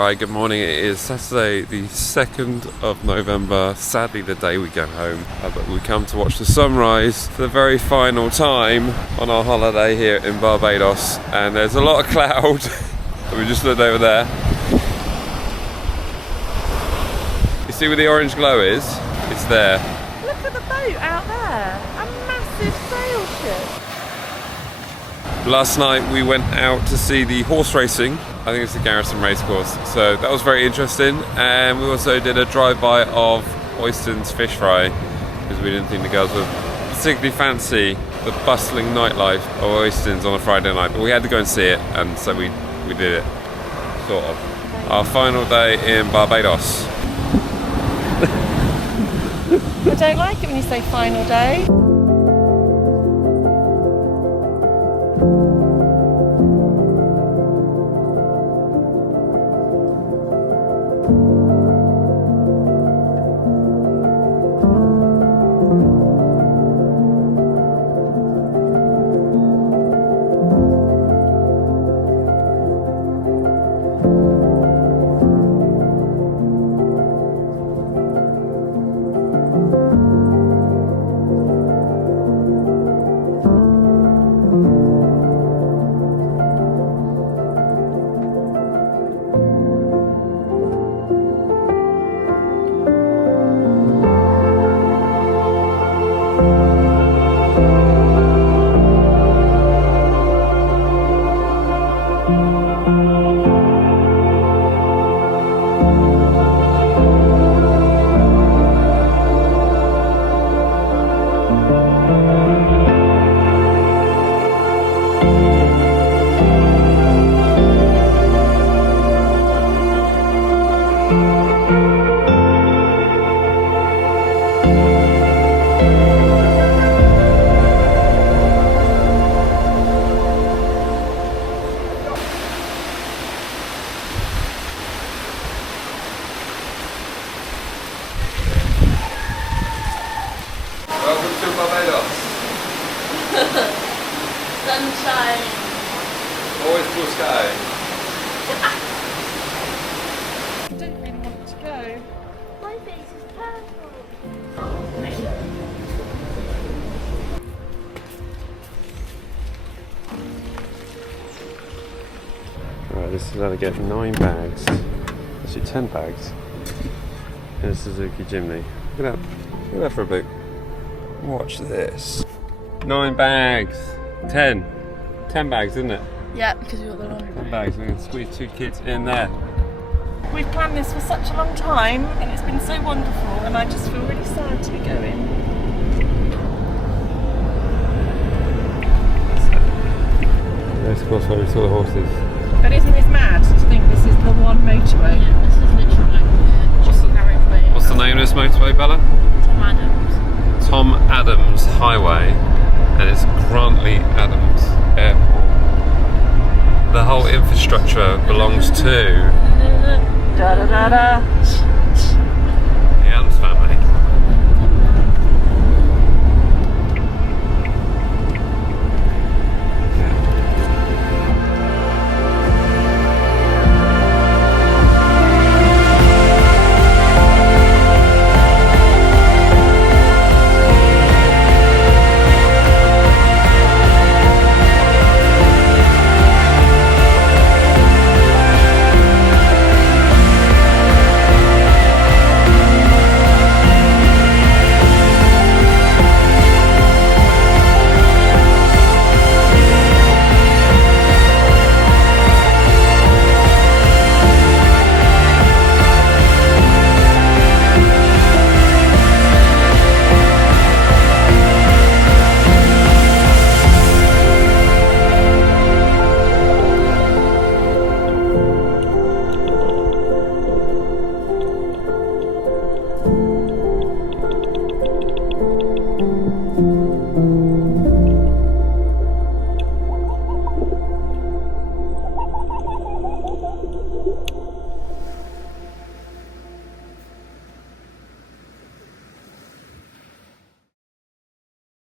Alright, good morning. It is Saturday the 2nd of November, sadly the day we go home, but we come to watch the sunrise for the very final time on our holiday here in Barbados, and there's a lot of cloud. We just looked over there. You see where the orange glow is? It's there. Look at the boat out there, a massive sail ship. Last night we went out to see the horse racing. I think it's the Garrison Racecourse, so that was very interesting. And we also did a drive-by of Oyston's fish fry because we didn't think the girls would particularly fancy the bustling nightlife of Oyston's on a Friday night, but we had to go and see it, and so we did it, sort of. Our final day in Barbados. I don't like it when you say final day. Sunshine. Always blue sky. I don't really want to go. My face is purple. Right, this is how to get 9 bags. Actually 10 bags. In a Suzuki Jimny. Look at that. Look at that for a boot. Watch this. 9 bags. 10 bags, isn't it? Yeah, because we got the laundry 10 bags. We can squeeze 2 kids in there. We've planned this for such a long time and it's been so wonderful, and I just feel really sad to be going. This course where we saw the horses. But isn't this mad to think this is the one motorway? Yeah, this is literally like just carriageway. What's the name of this motorway, Bella? Tom Adams. Tom Adams Highway, and it's Grantley Adams Airport. The whole infrastructure belongs to Da da da da.